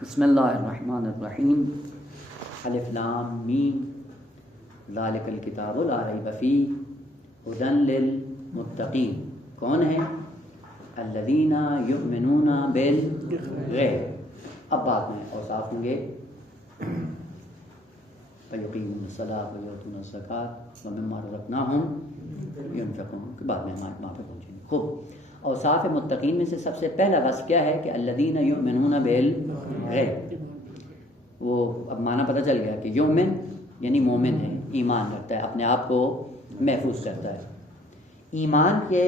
بسم اللہ الرحمن الرحیم الف لام میم ذالک الکتاب لا ریب فیہ ھدی للمتقین. کون ہیں؟ الذین یؤمنون بالغیب. اب بات میں اوصاف ہوں گے فیقیمون الصلاۃ ویؤتون الزکاۃ ومما رزقناہم ینفقون کے بعد میں وہاں پہ پہنچیں گے. خوب، اوصاف متقین میں سے سب سے پہلا وصف کیا ہے کہ الذین یؤمنون بالغیب. وہ اب معنی پتہ چل گیا کہ یؤمن یعنی مومن ہے، ایمان رکھتا ہے، اپنے آپ کو محفوظ کرتا ہے. ایمان کے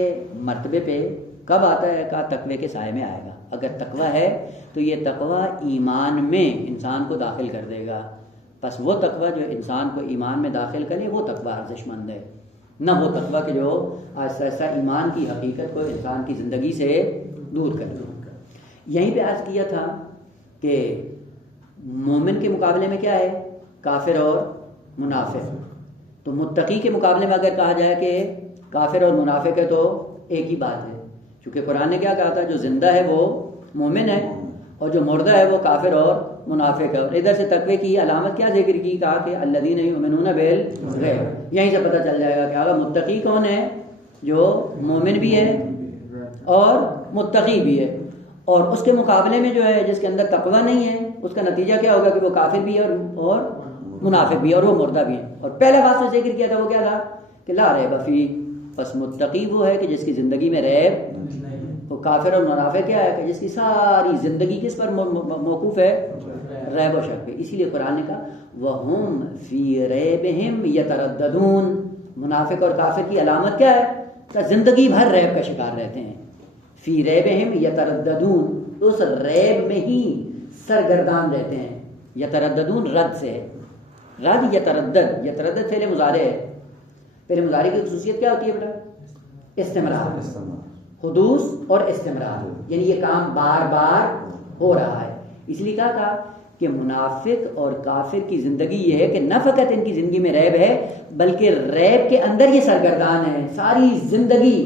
مرتبے پہ کب آتا ہے؟ کہ تقوی کے سائے میں آئے گا. اگر تقوی ہے تو یہ تقوی ایمان میں انسان کو داخل کر دے گا. بس وہ تقوی جو انسان کو ایمان میں داخل کرے وہ تقوی ارزش مند ہے، نہ وہ تقوی کہ جو آہستہ آہستہ ایمان کی حقیقت کو انسان کی زندگی سے دور کر دے. یہیں پہ عرض کیا تھا کہ مومن کے مقابلے میں کیا ہے؟ کافر اور منافق. تو متقی کے مقابلے میں اگر کہا جائے کہ کافر اور منافق ہے تو ایک ہی بات ہے، چونکہ قرآن نے کیا کہا تھا؟ جو زندہ ہے وہ مومن ہے اور جو مردہ ہے وہ کافر اور منافق ہے. اور ادھر سے تقوی کی علامت کیا ذکر کی؟ کہا کہ الذین یؤمنون بالغیب. یہیں سے پتہ چل جائے گا کہ اگر متقی کون ہے؟ جو مومن بھی ہے اور متقی بھی ہے. اور اس کے مقابلے میں جو ہے جس کے اندر تقوی نہیں ہے اس کا نتیجہ کیا ہوگا؟ کہ وہ کافر بھی ہے اور منافق بھی ہے اور وہ مردہ بھی ہے. اور پہلے بات سے ذکر کیا تھا وہ کیا تھا؟ کہ لا ریب فیہ. بس متقی وہ ہے کہ جس کی زندگی میں ریب، وہ کافر اور منافق کیا ہے کہ جس کی ساری زندگی کس پر موقوف ہے؟ ریب و شک پہ. اسی لیے قرآن نے کہا وَهُمْ فِي رَيْبِهِمْ يَتَرَدَّدُونَ. منافق اور کافر کی علامت کیا ہے؟ کہ زندگی بھر ریب کا شکار رہتے ہیں. فی ریبہم یترددون، تو اس ریب میں ہی سرگردان رہتے ہیں. یترددون رد سے ہے، رد یتردد. یتردد فعل مضارع ہے. فعل مضارع کی خصوصیت کیا ہوتی ہے بیٹا؟ استمرار، حدوث اور استمرار، یعنی یہ کام بار بار ہو رہا ہے. اس لیے کہا تھا کہ منافق اور کافر کی زندگی یہ ہے کہ نہ فقط ان کی زندگی میں ریب ہے بلکہ ریب کے اندر یہ سرگردان ہے. ساری زندگی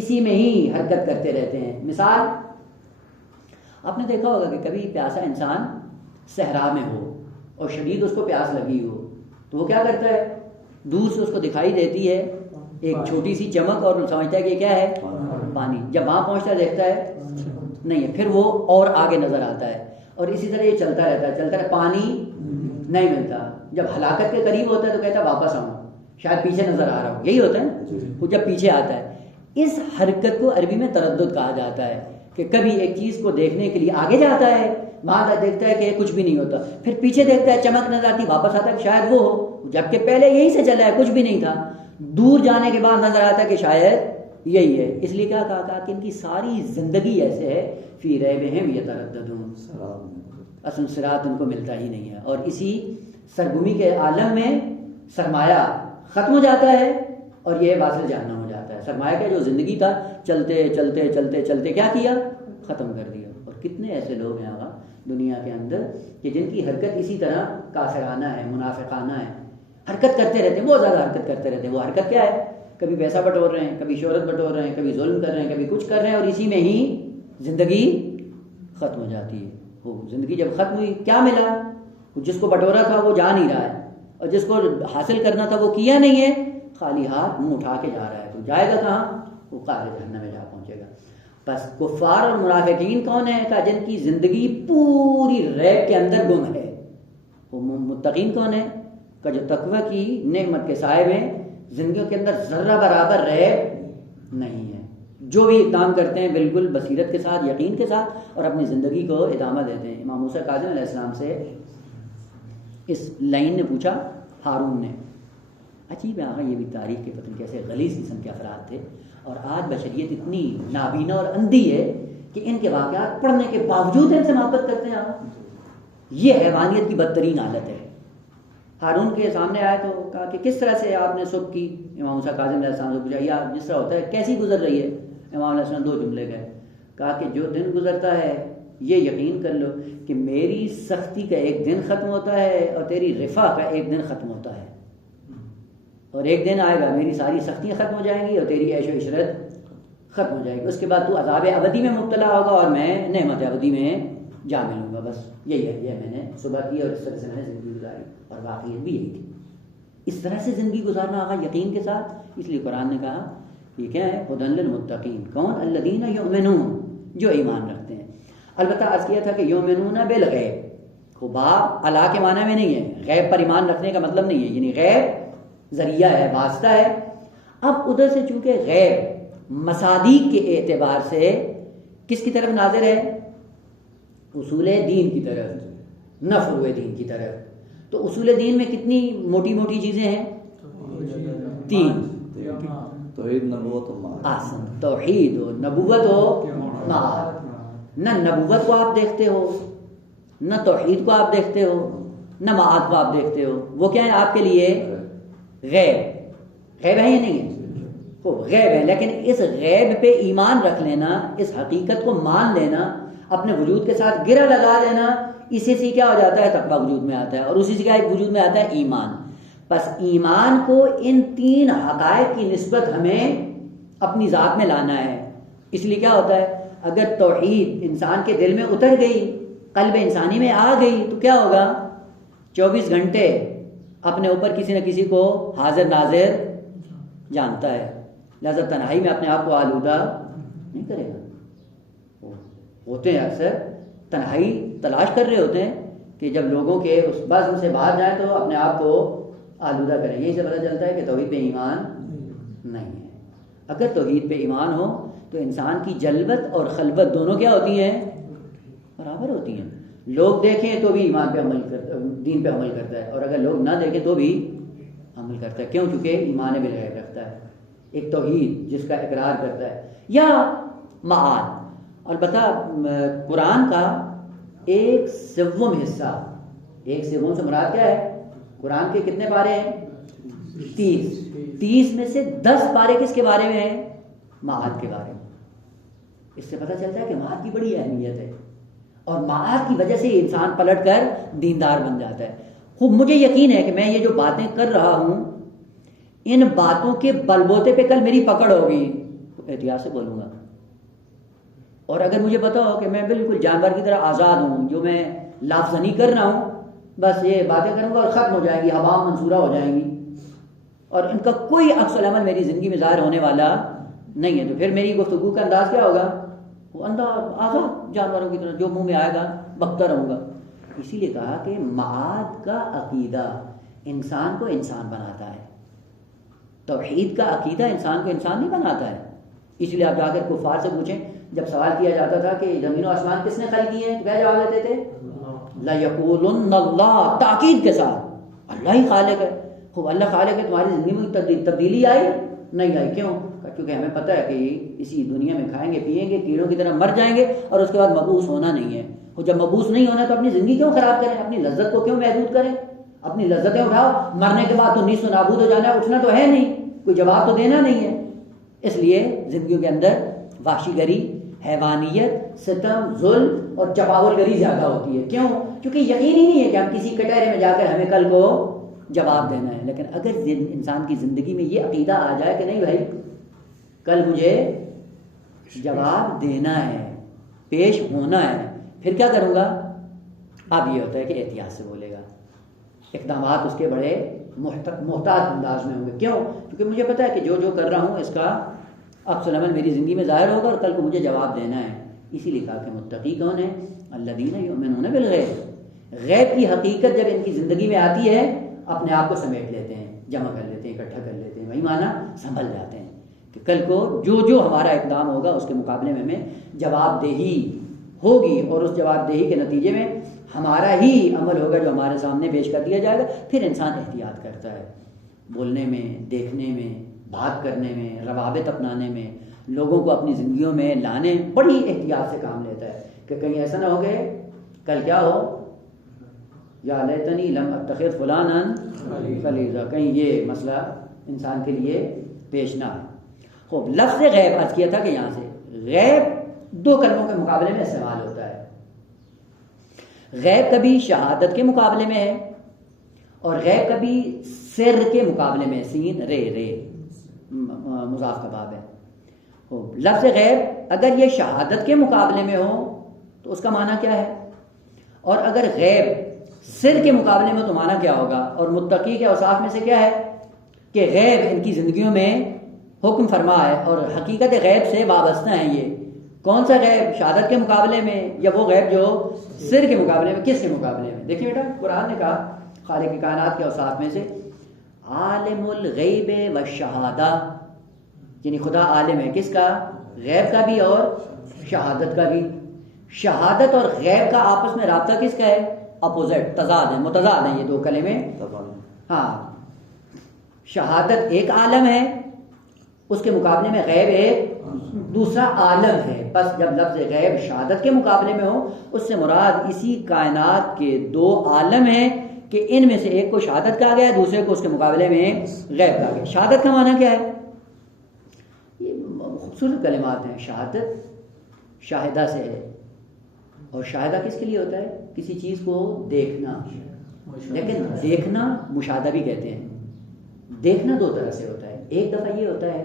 اسی میں ہی حرکت کرتے رہتے ہیں. مثال آپ نے دیکھا ہوگا کہ کبھی پیاسا انسان صحرا میں ہو اور شدید اس کو پیاس لگی ہو تو وہ کیا کرتا ہے؟ دور سے اس کو دکھائی دیتی ہے ایک چھوٹی سی چمک اور سمجھتا ہے کہ کیا ہے؟ پانی. جب وہاں پہنچتا ہے دیکھتا ہے نہیں ہے، پھر وہ اور آگے نظر آتا ہے اور اسی طرح یہ چلتا رہتا ہے. پانی نہیں ملتا. جب ہلاکت کے قریب ہوتا ہے تو کہتا ہے واپس آؤں، شاید پیچھے نظر آ رہا ہوں. یہی ہوتا ہے نا، وہ جب پیچھے آتا ہے. اس حرکت کو عربی میں تردد کہا جاتا ہے کہ کبھی ایک چیز کو دیکھنے کے لیے آگے جاتا ہے، وہاں دیکھتا ہے کہ کچھ بھی نہیں ہوتا، پھر پیچھے دیکھتا ہے چمک نظر آتی، واپس آتا ہے کہ شاید وہ ہو، جبکہ پہلے یہیں سے چلا ہے کچھ بھی نہیں تھا. دور جانے کے بعد نظر آتا ہے کہ شاید یہی ہے. اس لیے کیا کہا تھا کہ ان کی ساری زندگی ایسے ہے فی ریبہم یترددون. اصل صراط ان کو ملتا ہی نہیں ہے. اور اسی سرگمی کے عالم میں سرمایہ ختم ہو جاتا ہے اور یہ واصل جہنم ہو جاتا ہے. سرمایہ کا جو زندگی تھا چلتے چلتے چلتے چلتے کیا کیا؟ ختم کر دیا. اور کتنے ایسے لوگ ہیں آقا دنیا کے اندر کہ جن کی حرکت اسی طرح کافرانہ ہے، منافقانہ ہے. حرکت کرتے رہتے ہیں، بہت زیادہ حرکت کرتے رہتے ہیں. وہ حرکت کیا ہے؟ کبھی پیسہ بٹور رہے ہیں، کبھی شہرت بٹور رہے ہیں، کبھی ظلم کر رہے ہیں، کبھی کچھ کر رہے ہیں اور اسی میں ہی زندگی ختم ہو جاتی ہے. وہ زندگی جب ختم ہوئی کیا ملا؟ جس کو بٹورا تھا وہ جا نہیں رہا ہے اور جس کو حاصل کرنا تھا وہ کیا نہیں ہے، خالی ہاتھ منہ اٹھا کے جا رہا ہے. تو جائے گا کہاں؟ وہ قعر جہنم میں جا پہنچے گا. بس کفار اور منافقین کون ہیں؟ کہ جن کی زندگی پوری ریب کے اندر گم ہے. وہ متقین کون ہیں؟ کہ جو تقوی کی نعمت کے سائے میں زندگیوں کے اندر ذرہ برابر ریب نہیں ہے. جو بھی اقدام کرتے ہیں بالکل بصیرت کے ساتھ، یقین کے ساتھ اور اپنی زندگی کو ادامہ دیتے ہیں. امام موسیٰ کاظم علیہ السلام سے اس لائن نے پوچھا ہارون نے. عجیب ہے آقا، یہ بھی تاریخ کے پتن کیسے غلیظ قسم کے افراد تھے. اور آج بشریت اتنی نابینا اور اندھی ہے کہ ان کے واقعات پڑھنے کے باوجود ان سے محبت کرتے ہیں. آقا یہ حیوانیت کی بدترین حالت ہے. ہارون کے سامنے آئے تو کہا کہ کس طرح سے آپ نے صبح کی؟ امام موسیٰ کاظم علیہ السلام سے پوچھا یا جس طرح ہوتا ہے کیسی گزر رہی ہے؟ امام علیہ السلام 2 جملے گئے. کہا کہ جو دن گزرتا ہے یہ یقین کر لو کہ میری سختی کا ایک دن ختم ہوتا ہے اور تیری رفا کا ایک دن ختم ہوتا ہے. اور ایک دن آئے گا میری ساری سختیاں ختم ہو جائیں گی اور تیری عیش و عشرت ختم ہو جائے گی، اس کے بعد تو عذاب ابدی میں مبتلا ہوگا اور میں نعمت ابدی میں جا ملوں گا. بس یہی ہے، یہ میں نے صبح کی اور اس طرح سے میں نے زندگی گزاری، اور واقعیت بھی یہی تھی. اس طرح سے زندگی گزارنا ہوگا یقین کے ساتھ. اس لیے قرآن نے کہا یہ کیا ہے؟ ہدی للمتقین. کون؟ الذین یؤمنون، جو ایمان رکھتے ہیں. البتہ عرض کیا تھا کہ یؤمنون بالغیب، باب اللہ کے معنی میں نہیں ہے، غیب پر ایمان رکھنے کا مطلب نہیں ہے، یعنی غیب ذریعہ ہے، واسطہ ہے. اب ادھر سے چونکہ غیب مصادیق کے اعتبار سے کس کی طرف ناظر ہے؟ اصول دین کی طرف، نہ فروع دین کی طرف. تو اصول دین میں کتنی موٹی موٹی چیزیں ہیں؟ 3. توحید، نبوت و معاد. آسن، توحید و نبوت و معاد. نہ نبوت کو آپ دیکھتے ہو، نہ توحید کو آپ دیکھتے ہو، نہ معاد کو آپ دیکھتے ہو. وہ کیا ہے آپ کے لیے؟ غیب. غیب ہے یا نہیں ہے؟ وہ غیب ہے. لیکن اس غیب پہ ایمان رکھ لینا، اس حقیقت کو مان لینا، اپنے وجود کے ساتھ گرہ لگا لینا، اسی سے کیا ہو جاتا ہے؟ تقویٰ وجود میں آتا ہے، اور اسی سے کیا وجود میں آتا ہے؟ ایمان. بس ایمان کو ان 3 حقائق کی نسبت ہمیں اپنی ذات میں لانا ہے. اس لیے کیا ہوتا ہے؟ اگر توحید انسان کے دل میں اتر گئی، قلب انسانی میں آ گئی، تو کیا ہوگا؟ 24 گھنٹے اپنے اوپر کسی نہ کسی کو حاضر ناظر جانتا ہے. لہذا تنہائی میں اپنے آپ کو آلودہ نہیں کرے گا. ہوتے ہیں اکثر تنہائی تلاش کر رہے ہوتے ہیں کہ جب لوگوں کے اس بزم سے باہر جائیں تو اپنے آپ کو آلودہ کریں. یہی سے پتہ چلتا ہے کہ توحید پہ ایمان نہیں ہے. اگر توحید پہ ایمان ہو تو انسان کی جلوت اور خلوت دونوں کیا ہوتی ہیں؟ برابر ہوتی ہیں. لوگ دیکھیں تو بھی ایمان پہ عمل کرتا، دین پہ عمل کرتا ہے، اور اگر لوگ نہ دیکھیں تو بھی عمل کرتا ہے. کیوں؟ چونکہ ایمان بالغیب رکھتا ہے، ایک توحید جس کا اقرار کرتا ہے. یا معاد. البتہ قرآن کا 1/7 حصہ، 1/7 سے مراد کیا ہے؟ قرآن کے کتنے پارے ہیں؟ 30 میں سے 10 پارے کس کے بارے میں ہیں؟ معاد کے بارے میں. اس سے پتہ چلتا ہے کہ معاد کی بڑی اہمیت ہے، اور معاد کی وجہ سے انسان پلٹ کر دیندار بن جاتا ہے. خوب مجھے یقین ہے کہ میں یہ جو باتیں کر رہا ہوں، ان باتوں کے بلبوتے پہ کل میری پکڑ ہوگی تو احتیاط سے بولوں گا. اور اگر مجھے پتا ہو کہ میں بالکل جانور کی طرح آزاد ہوں، جو میں لافزنی کر رہا ہوں، بس یہ باتیں کروں گا اور ختم ہو جائیں گی، ہوا منصورہ ہو جائیں گی، اور ان کا کوئی عکس العمل میری زندگی میں ظاہر ہونے والا نہیں ہے، تو پھر میری گفتگو کا انداز کیا ہوگا؟ وہ انداز آزاد جانوروں کی طرح، جو منہ میں آئے گا بکتا رہوں گا. اسی لیے کہا کہ معاد کا عقیدہ انسان کو انسان بناتا ہے، توحید کا عقیدہ انسان کو انسان نہیں بناتا ہے. اس لیے آپ جا کر کفار سے پوچھیں، جب سوال کیا جاتا تھا کہ زمین و آسمان کس نے خلق کیے ہیں، تو کیا جواب دیتے تھے؟ لَيَقُولُنَّ اللَّهُ، تاکید کے ساتھ اللہ ہی خالق ہے. خوب اللہ خالق ہے، تمہاری زندگی میں تبدیلی آئی؟ نہیں آئی. کیوں؟ کیونکہ ہمیں پتہ ہے کہ اسی دنیا میں کھائیں گے پیئیں گے، کیڑوں کی طرح مر جائیں گے، اور اس کے بعد مبعوث ہونا نہیں ہے. اور جب مبعوث نہیں ہونا تو اپنی زندگی کیوں خراب کریں؟ اپنی لذت کو کیوں محدود کریں؟ اپنی لذتیں اٹھاؤ. مرنے کے بعد تو نیست و نابود ہو جانا ہے، اٹھنا تو ہے نہیں، کوئی جواب تو دینا نہیں ہے. اس لیے زندگیوں کے اندر وحشی گری، حیوانیت، ستم، ظلم اور چپاول گری زیادہ ہوتی ہے. کیوں؟ کیونکہ یقین ہی نہیں ہے کہ ہم کسی کٹہرے میں جا کر ہمیں کل کو جواب دینا ہے. لیکن اگر انسان کی زندگی میں یہ عقیدہ آ جائے کہ نہیں بھائی کل مجھے جواب دینا ہے، پیش ہونا ہے، پھر کیا کروں گا؟ اب یہ ہوتا ہے کہ احتیاط سے بولے گا، اقدامات اس کے بڑے محتاط انداز میں ہوں گے. کیوں؟ کیونکہ مجھے پتا ہے کہ جو کر رہا ہوں اس کا عکس العمل میری زندگی میں ظاہر ہوگا اور کل کو مجھے جواب دینا ہے. اسی لیے کہا کہ متقی کون ہے؟ الذین یؤمنون بالغیب. غیب کی حقیقت جب ان کی زندگی میں آتی ہے، اپنے آپ کو سمیٹ لیتے ہیں، جمع کر لیتے ہیں، اکٹھا کر لیتے ہیں، وہی معنی سنبھل جاتے ہیں کہ کل کو جو ہمارا اقدام ہوگا اس کے مقابلے میں ہمیں جواب دہی ہوگی، اور اس جواب دہی کے نتیجے میں ہمارا ہی عمل ہوگا جو ہمارے سامنے پیش کر دیا جائے گا. پھر انسان احتیاط کرتا ہے، بولنے میں، دیکھنے میں، بات کرنے میں، روابط اپنانے میں، لوگوں کو اپنی زندگیوں میں لانے میں بڑی احتیاط سے کام لیتا ہے کہ کہیں ایسا نہ ہو گئے کل کیا ہو، یا لیتنی لم اتخذ فلانا خلیلا، کہیں یہ مسئلہ انسان کے لیے پیش نہ ہو. خوب لفظ غیب عرض کیا تھا کہ یہاں سے غیب 2 کلموں کے مقابلے میں استعمال ہوتا ہے. غیب کبھی شہادت کے مقابلے میں ہے، اور غیب کبھی سر کے مقابلے میں، سین رے مضاف کا باب ہے. لفظ غیب اگر یہ شہادت کے مقابلے میں ہو تو اس کا معنی کیا ہے، اور اگر غیب سر کے مقابلے میں تو معنی کیا ہوگا؟ اور متقی کے اوصاف میں سے کیا ہے کہ غیب ان کی زندگیوں میں حکم فرما ہے اور حقیقت غیب سے وابستہ ہیں۔ یہ کون سا غیب؟ شہادت کے مقابلے میں یا وہ غیب جو سر کے مقابلے میں؟ کس کے مقابلے میں؟ دیکھیے بیٹا، قرآن نے کہا خالق کائنات کے اوصاف میں سے عالم الغیب والشہادہ، یعنی خدا عالم ہے کس کا؟ غیب کا بھی اور شہادت کا بھی۔ شہادت اور غیب کا آپس میں رابطہ کس کا ہے؟ اپوزٹ، تضاد ہے، متضاد ہیں یہ دو کلمے۔ ہاں، شہادت ایک عالم ہے، اس کے مقابلے میں غیب ایک دوسرا عالم ہے۔ بس جب لفظ غیب شہادت کے مقابلے میں ہو، اس سے مراد اسی کائنات کے دو عالم ہیں کہ ان میں سے ایک کو شہادت کہا گیا ہے، دوسرے کو اس کے مقابلے میں غیب کہا گیا۔ شہادت کا معنی کیا ہے؟ یہ خوبصورت کلمات ہیں۔ شہادت شاہدہ سے ہے، اور شاہدہ کس کے لیے ہوتا ہے؟ کسی چیز کو دیکھنا، لیکن دیکھنا مشاہدہ بھی کہتے ہیں۔ دیکھنا دو طرح سے ہوتا ہے، ایک دفعہ یہ ہوتا ہے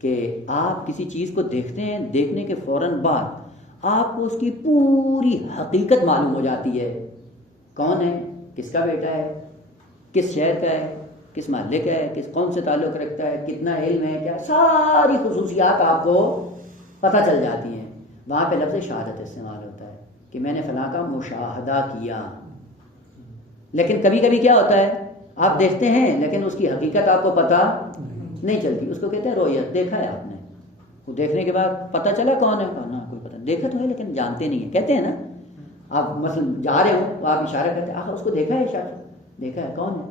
کہ آپ کسی چیز کو دیکھتے ہیں، دیکھنے کے فوراً بعد آپ کو اس کی پوری حقیقت معلوم ہو جاتی ہے، کون ہے، کس کا بیٹا ہے، کس شہر کا ہے، کس محلے کا ہے، کس قوم سے تعلق رکھتا ہے، کتنا علم ہے، کیا ساری خصوصیات آپ کو پتہ چل جاتی ہیں۔ وہاں پہ لفظ شہادت استعمال ہوتا ہے کہ میں نے فلاں کا مشاہدہ کیا۔ لیکن کبھی کبھی کیا ہوتا ہے، آپ دیکھتے ہیں لیکن اس کی حقیقت آپ کو پتہ نہیں چلتی، اس کو کہتے ہیں رؤیت۔ دیکھا ہے آپ نے، وہ دیکھنے کے بعد پتہ چلا کون ہے، نا کوئی پتہ نہیں، دیکھا تو ہے لیکن جانتے نہیں ہیں۔ کہتے ہیں نا، آپ مثلا جا رہے ہو تو آپ اشارہ کرتے ہیں، آخر اس کو دیکھا ہے، اشارہ دیکھا ہے، کون ہے،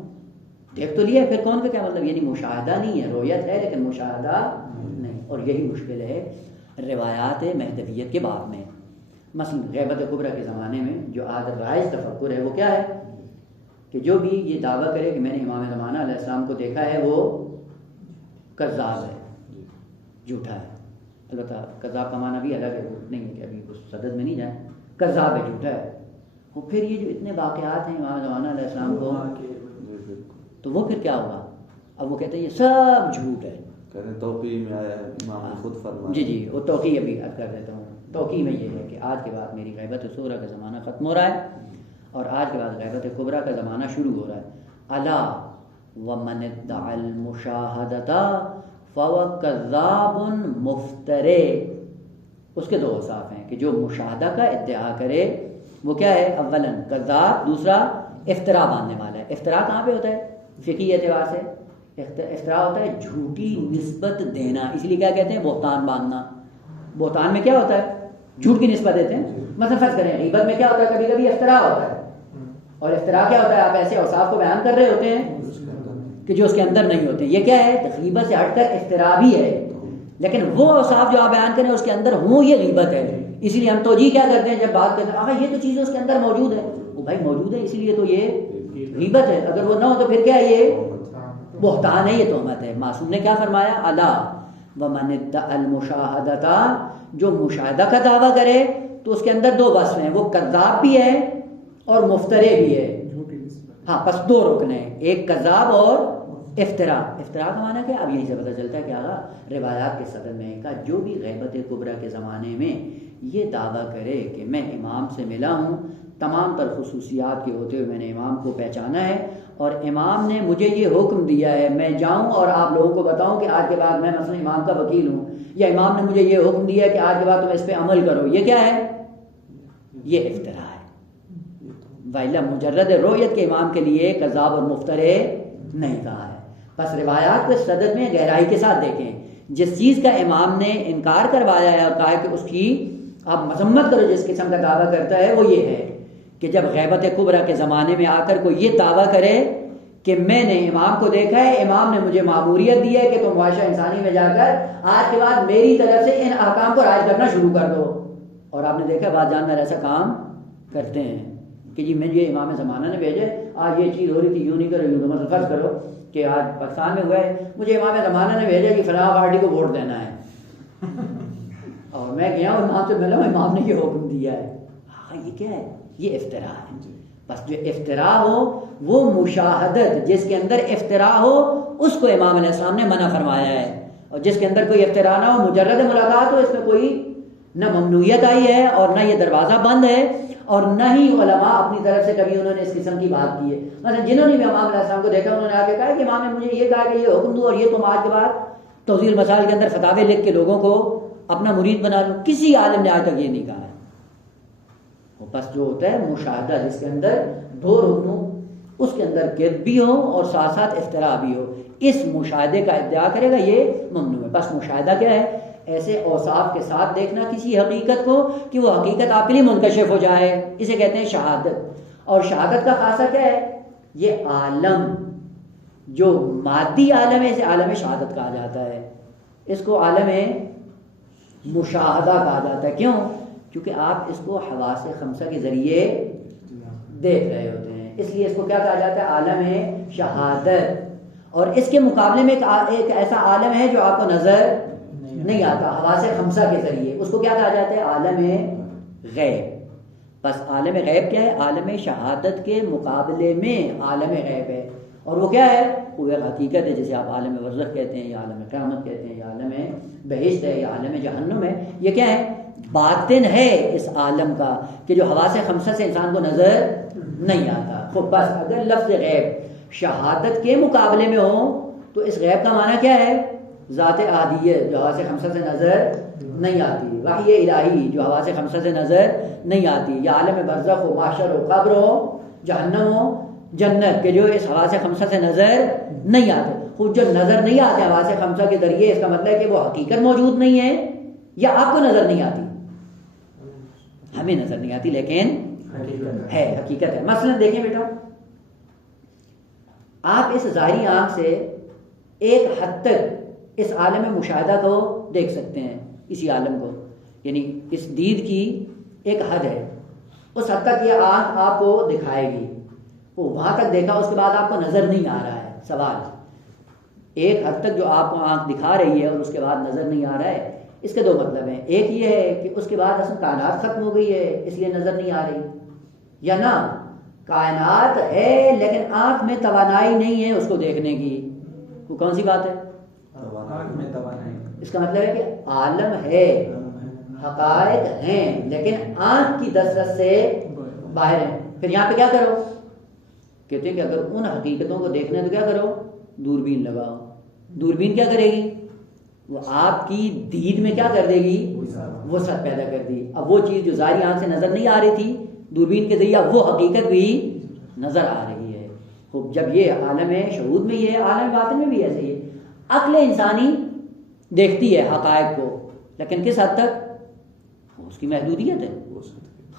دیکھ تو لیا، پھر کون کا کیا مطلب؟ یعنی مشاہدہ نہیں ہے، رؤیت ہے لیکن مشاہدہ نہیں۔ اور یہی مشکل ہے روایات مہدویت کے باب میں۔ مثلا غیبت کبریٰ کے زمانے میں جو آج رائج تفکر ہے وہ کیا ہے کہ جو بھی یہ دعویٰ کرے کہ میں نے امام زمانہ علیہ السلام کو دیکھا ہے وہ کذاب ہے، جھوٹا ہے۔ البتہ کذاب کا معنی بھی الگ ہے، نہیں ہے کہ ابھی اس صدد میں نہیں جائیں، کذاب ہے، جھوٹا ہے۔ وہ پھر یہ جو اتنے واقعات ہیں امام زمانہ علیہ السلام کو، تو وہ پھر کیا ہوگا؟ اب وہ کہتے ہیں یہ سب جھوٹ ہے۔ توقیع میں آیا ہے، امام نے خود فرمایا۔ جی وہ توقیع ابھی عرض کر دیتا ہوں۔ توقیع میں یہ ہے کہ آج کے بعد میری غیبت صغریٰ کا زمانہ ختم ہو رہا ہے اور آج کے بعد غیبت کبریٰ کا زمانہ شروع ہو رہا ہے۔ الا ومن ادعى المشاہدۃ فهو کذاب مفتری۔ اس کے دو اوصاف ہیں کہ جو مشاہدہ کا ادعا کرے وہ کیا ہے؟ اولا کذاب، دوسرا افترا باندھنے والا ہے۔ افترا کہاں پہ ہوتا ہے فقہی اعتبار سے؟ افترا ہوتا ہے جھوٹی نسبت دینا، اس لیے کیا کہتے ہیں؟ بہتان باندھنا۔ بہتان میں کیا ہوتا ہے؟ جھوٹ کی نسبت دیتے ہیں۔ مثلا فرض کریں غیبت میں کیا ہوتا ہے؟ کبھی کبھی افترا ہوتا ہے، اور افترا کیا ہوتا ہے؟ آپ ایسے اوصاف کو بیان کر رہے ہوتے ہیں کہ جو اس کے اندر نہیں ہوتے۔ یہ کیا ہے؟ غیبت سے ہٹ کر افترا بھی ہے، لیکن وہ اوصاف جو آپ بیان کریں اس کے اندر ہوں یہ غیبت ہے۔ اسی لیے ہم توجیہ کیا کرتے ہیں جب بات کرتے ہیں یہ تو چیزیں اس کے اندر موجود ہے، وہ بھائی موجود ہے اسی لیے تو یہ غیبت ہے، اگر وہ نہ ہو تو پھر کیا ہے؟ یہ بہتان ہے، یہ تہمت ہے۔ معصوم نے کیا فرمایا؟ الا ومن ادعى المشاہدۃ، جو مشاہدہ کا دعویٰ کرے تو اس کے اندر دو وصف ہیں، وہ کذاب بھی ہے اور مفترے بھی ہے۔ ہاں بس دو رکن ہیں، ایک کذاب اور افترا۔ افترا کا معنی کیا؟ اب یہیں سے پتہ چلتا ہے کہ آگا روایات کے صدر میں کا جو بھی غیبت کبریٰ کے زمانے میں یہ دعویٰ کرے کہ میں امام سے ملا ہوں، تمام تر خصوصیات کے ہوتے ہوئے میں نے امام کو پہچانا ہے اور امام نے مجھے یہ حکم دیا ہے میں جاؤں اور آپ لوگوں کو بتاؤں کہ آج کے بعد میں مثلا امام کا وکیل ہوں، یا امام نے مجھے یہ حکم دیا ہے کہ آج کے بعد تم اس پہ عمل کرو، یہ کیا ہے؟ یہ افترا ہے۔ وَإِلَّا مجرد رؤیت کے امام کے لیے کذاب اور مفترے نہیں کہا ہے۔ بس روایات کے صدد میں گہرائی کے ساتھ دیکھیں، جس چیز کا امام نے انکار کروایا ہے اور کہا ہے کہ اس کی آپ مذمت کرو جس قسم کا دعویٰ کرتا ہے، وہ یہ ہے کہ جب غیبت کبریٰ کے زمانے میں آ کر کوئی یہ دعویٰ کرے کہ میں نے امام کو دیکھا ہے، امام نے مجھے معموریت دی ہے کہ تم معاشرہ انسانی میں جا کر آج کے بعد میری طرف سے ان احکام کو رائج کرنا شروع کر دو۔ اور آپ نے دیکھا بعض جانور ایسا کام کرتے ہیں کہ جی مجھے امام زمانہ نے بھیجے، آج یہ چیز ہو رہی تھی، یوں نہیں کرو، یوں مثلا فرض کرو کہ آج پاکستان میں ہوا ہے، مجھے امام زمانہ نے بھیجا کہ فلاں پارٹی کو ووٹ دینا ہے اور میں گیا ہوں امام سے ملا ہوں، امام نے یہ حکم دیا ہے۔ یہ کیا ہے؟ یہ افترا ہے۔ بس جو افترا ہو وہ مشاہدت، جس کے اندر افترا ہو اس کو امام علیہ السلام نے منع فرمایا ہے۔ اور جس کے اندر کوئی اختراع نہ ہو، مجرد ملاقات ہو، اس میں کوئی نہ ممنوعیت آئی ہے اور نہ یہ دروازہ بند ہے، اور نہ ہی علماء اپنی طرف سے کبھی انہوں نے اس قسم کی بات کی ہے۔ مثلا جنہوں نے بھی امام علیہ السلام کو دیکھا، انہوں نے آ کے کہا کہ امام نے مجھے یہ کہا کہ یہ حکم دو، اور یہ تم آج کے بعد توضیح المسائل کے اندر فتاوے لکھ کے لوگوں کو اپنا مرید بنا لو۔ کسی عالم نے آج تک یہ نہیں کہا ہے۔ بس جو ہوتا ہے مشاہدہ، جس کے اندر دو رکنوں، اس کے اندر قید بھی ہو اور ساتھ ساتھ اختراع بھی ہو، اس مشاہدے کا ادعا کرے گا، یہ ممنوع ہے۔ بس مشاہدہ کیا ہے؟ ایسے اوصاف کے ساتھ دیکھنا کسی حقیقت کو کہ وہ حقیقت آپ کے لیے منکشف ہو جائے، اسے کہتے ہیں شہادت۔ اور شہادت کا خاصہ کیا ہے؟ یہ عالم جو مادی عالم ہے، اسے عالم شہادت کہا جاتا ہے، اس کو عالم مشاہدہ کہا جاتا ہے۔ کیوں؟ کیونکہ آپ اس کو حواس خمسہ کے ذریعے دیکھ رہے ہوتے ہیں، اس لیے اس کو کیا کہا جاتا ہے؟ عالم شہادت۔ اور اس کے مقابلے میں ایک ایسا عالم ہے جو آپ کو نظر نہیں آتا حواس خمسہ کے ذریعے، اس کو کیا کہا جاتا ہے؟ عالم غیب۔ بس عالم غیب کیا ہے؟ عالم شہادت کے مقابلے میں عالم غیب ہے، اور وہ کیا ہے؟ وہ ایک حقیقت ہے، جسے آپ عالم برزخ کہتے ہیں، یا عالم قیامت کہتے ہیں، یا عالم بہشت ہے، یا عالم جہنم ہے۔ یہ کیا ہے؟ باطن ہے اس عالم کا، کہ جو حواس خمسہ سے انسان کو نظر نہیں آتا۔ تو بس اگر لفظ غیب شہادت کے مقابلے میں ہو تو اس غیب کا معنی کیا ہے؟ ذات عادیہ، جو حواس خمسہ سے نظر نہیں آتی، وحی الہی جو حواس خمسہ سے نظر نہیں آتی، یا عالم برزخ ہو، محشر ہو، قبر ہو، جہنم ہو، جنت، کہ جو اس حواس خمسہ سے نظر نہیں آتے۔ خود جو نظر نہیں آتے حواس خمسہ کے ذریعے، اس کا مطلب ہے کہ وہ حقیقت موجود نہیں ہے، یا آپ کو نظر نہیں آتی؟ ہمیں نظر نہیں آتی لیکن ہے، حقیقت ہے۔ مثلا دیکھیں بیٹا، آپ اس ظاہری آنکھ سے ایک حد تک اس عالم مشاہدہ کو دیکھ سکتے ہیں، اسی عالم کو، یعنی اس دید کی ایک حد ہے، اس حد تک یہ آنکھ آپ کو دکھائے گی، وہ وہاں تک دیکھا، اس کے بعد آپ کو نظر نہیں آ رہا ہے۔ سوال، ایک حد تک جو آپ کو آنکھ دکھا رہی ہے اور اس کے بعد نظر نہیں آ رہا ہے، اس کے دو مطلب ہیں۔ ایک یہ ہے کہ اس کے بعد اصل کائنات ختم ہو گئی ہے، اس لیے نظر نہیں آ رہی، یا نہ کائنات ہے لیکن آنکھ میں توانائی نہیں ہے اس کو دیکھنے کی۔ وہ کون سی بات ہے؟ اس کا مطلب ہے کہ عالم ہے، حقائق ہیں، لیکن آنکھ کی دسترس سے باہر ہیں۔ پھر یہاں پہ کیا کرو؟ کہتے ہیں کہ اگر ان حقیقتوں کو دیکھنا ہے تو کیا کرو؟ دوربین لگاؤ۔ دوربین کیا کرے گی؟ وہ آپ کی دید میں کیا کر دے گی؟ وسعت پیدا کر دی۔ اب وہ چیز جو ظاہری آنکھ سے نظر نہیں آ رہی تھی، دوربین کے ذریعہ وہ حقیقت بھی نظر آ رہی ہے۔ خوب، جب یہ عالم شہود میں یہ ہے، عالم باطن میں بھی ایسے ہی ہے۔ عقل انسانی دیکھتی ہے حقائق کو، لیکن کس حد تک؟ اس کی محدودیت ہے،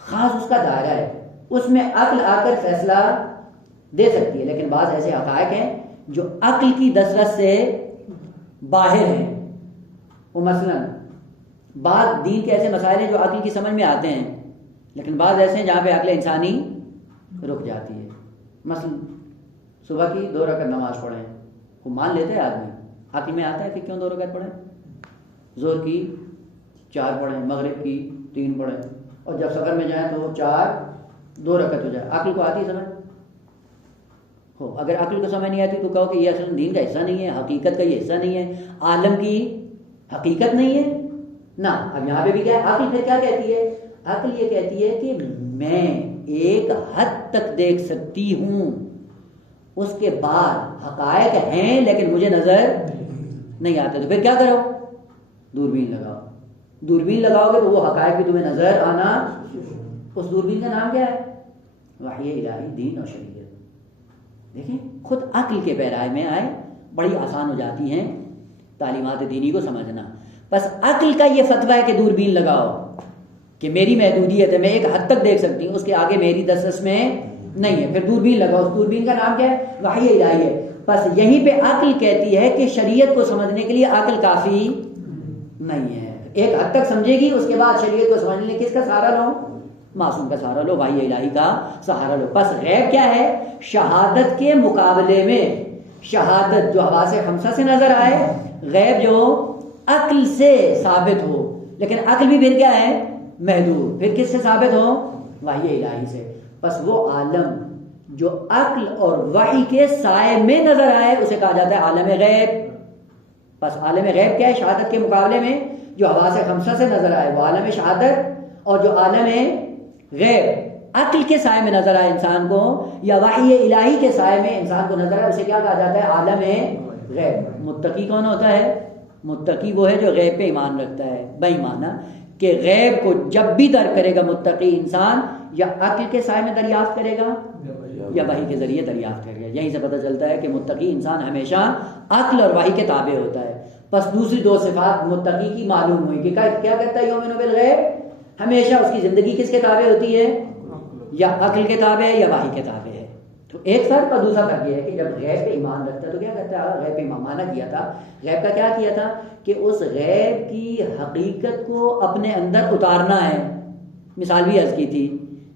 خاص اس کا دائرہ ہے، اس میں عقل آ کر فیصلہ دے سکتی ہے۔ لیکن بعض ایسے حقائق ہیں جو عقل کی دسترس سے باہر ہیں۔ وہ مثلا بعض دین کے ایسے مسائل ہیں جو عقل کی سمجھ میں آتے ہیں، لیکن بعض ایسے ہیں جہاں پہ عقل انسانی رک جاتی ہے۔ مثلا صبح کی 2 رکعت نماز پڑھیں، وہ مان لیتا ہے آدمی، عقل میں آتا ہے کہ کیوں 2 رکعت پڑھیں، ظہر کی 4 پڑھیں، مغرب کی 3 پڑھیں، اور جب سفر میں جائیں تو 2 رکعت ہو جائے۔ عقل کو آتی ہے سمجھ؟ ہو، اگر عقل کو سمجھ نہیں آتی تو کہو کہ یہ اصل دین کا حصہ نہیں ہے، حقیقت کا یہ حصہ نہیں ہے، عالم کی حقیقت نہیں ہے نا۔ اب یہاں پہ بھی کیا ہے؟ عقل پھر کیا کہتی ہے؟ عقل یہ کہتی ہے کہ میں ایک حد تک دیکھ سکتی ہوں، اس کے بعد حقائق ہیں لیکن مجھے نظر نہیں آتے، تو پھر کیا کرو؟ دوربین لگاؤ۔ دوربین لگاؤ گے تو وہ حقائق بھی تمہیں نظر آنا۔ اس دوربین کا نام کیا ہے؟ وحی الہی، دین اور شریعت۔ دیکھیں، خود عقل کے پیرائے میں آئے، بڑی آسان ہو جاتی ہیں تعلیمات دینی کو سمجھنا۔ بس عقل کا یہ فتویٰ ہے کہ دوربین لگاؤ، کہ میری محدودیت ہے، میں ایک حد تک دیکھ سکتی ہوں، اس کے آگے میری دسترس میں نہیں ہے، پھر دوربین لگاؤ۔ اس دوربین کا نام کیا ہے؟ وحی الہی ہے۔ بس یہیں پہ عقل کہتی ہے کہ شریعت کو سمجھنے کے لیے عقل کافی نہیں ہے، ایک حد تک سمجھے گی، اس کے بعد شریعت کو سمجھنے کے لیے کس کا سہارا لو؟ معصوم کا سہارا لو، وحی الہی کا سہارا لو۔ بس غیب کیا ہے؟ شہادت کے مقابلے میں شہادت جو حواس خمسہ سے نظر آئے، غیب جو عقل سے ثابت ہو، لیکن عقل بھی پھر کیا ہے؟ محدود۔ پھر کس سے ثابت ہو؟ وحی الہی سے۔ بس وہ عالم جو عقل اور وحی کے سائے میں نظر آئے اسے کہا جاتا ہے عالم غیب۔ بس عالم غیب کیا ہے؟ شہادت کے مقابلے میں جو حواس خمسہ سے نظر آئے وہ عالم شہادت، اور جو عالم غیب عقل کے سائے میں نظر آئے انسان کو یا وحی الہی کے سائے میں انسان کو نظر آئے، اسے کیا کہا جاتا ہے؟ عالم غیب۔ متقی کون ہوتا ہے؟ متقی وہ ہے جو غیب پہ ایمان رکھتا ہے، بے ایمان کہ غیب کو جب بھی درک کرے گا متقی انسان یا عقل کے سائے میں دریافت کرے گا یا وحی کے ذریعے دریافت کرے گا۔ یہیں سے پتہ چلتا ہے کہ متقی انسان ہمیشہ عقل اور وحی کے تابع ہوتا ہے۔ پس دوسری دو صفات متقی کی معلوم ہوئی کہ کیا کہتا ہے یؤمن بالغیب، ہمیشہ اس کی زندگی کس کے تابع ہوتی ہے؟ یا عقل کے تابع ہے یا وحی کے تابع ہے۔ تو ایک فرق اور دوسرا فرق یہ ہے کہ جب غیب پہ ایمان رکھتا ہے تو کیا کہتا ہے؟ غیب پہ ایمان مانا کیا تھا، غیب کا کیا کیا تھا کہ اس غیب کی حقیقت کو اپنے اندر اتارنا ہے۔ مثال بھی عرض کی تھی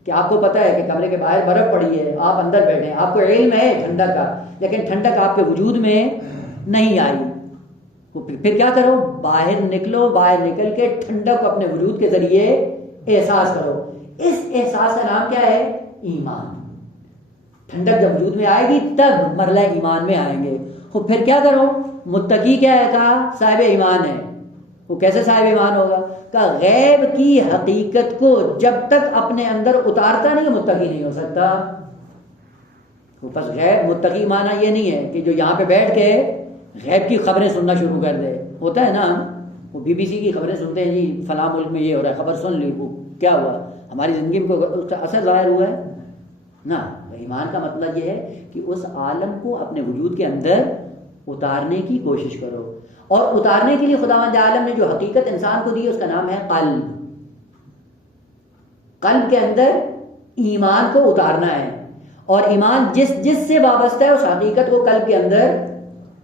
کہ آپ کو پتہ ہے کہ کمرے کے باہر برف پڑی ہے، آپ اندر بیٹھے ہیں، آپ کو علم ہے ٹھنڈک کا، لیکن ٹھنڈک آپ کے وجود میں نہیں آئی، پھر کیا کرو؟ باہر نکلو، باہر نکل کے ٹھنڈک کو اپنے وجود کے ذریعے احساس کرو۔ اس احساس کا نام کیا ہے؟ ایمان۔ ٹھنڈک جب وجود میں آئے گی تب مرحلہ ایمان میں آئیں گے۔ تو پھر کیا کرو؟ متقی کیا ہے؟ کہا صاحب ایمان ہے۔ وہ کیسے صاحب ایمان ہوگا؟ کہا غیب کی حقیقت کو جب تک اپنے اندر اتارتا نہیں متقی نہیں ہو سکتا۔ بس غیب متقی معنی یہ نہیں ہے کہ جو یہاں پہ بیٹھ کے غیب کی خبریں سننا شروع کر دے۔ ہوتا ہے نا، وہ بی بی سی کی خبریں سنتے ہیں، جی فلاں ملک میں یہ ہو رہا ہے، خبر سن لی، وہ کیا ہوا؟ ہماری زندگی میں کوئی اثر ظاہر ہوا ہے نا۔ ایمان کا مطلب یہ ہے کہ اس عالم کو اپنے وجود کے اندر اتارنے کی کوشش کرو، اور اتارنے کے لیے خداوند عالم نے جو حقیقت انسان کو دی اس کا نام ہے قلب۔ قلب کے اندر ایمان کو اتارنا ہے، اور ایمان جس سے وابستہ ہے اس حقیقت کو قلب کے اندر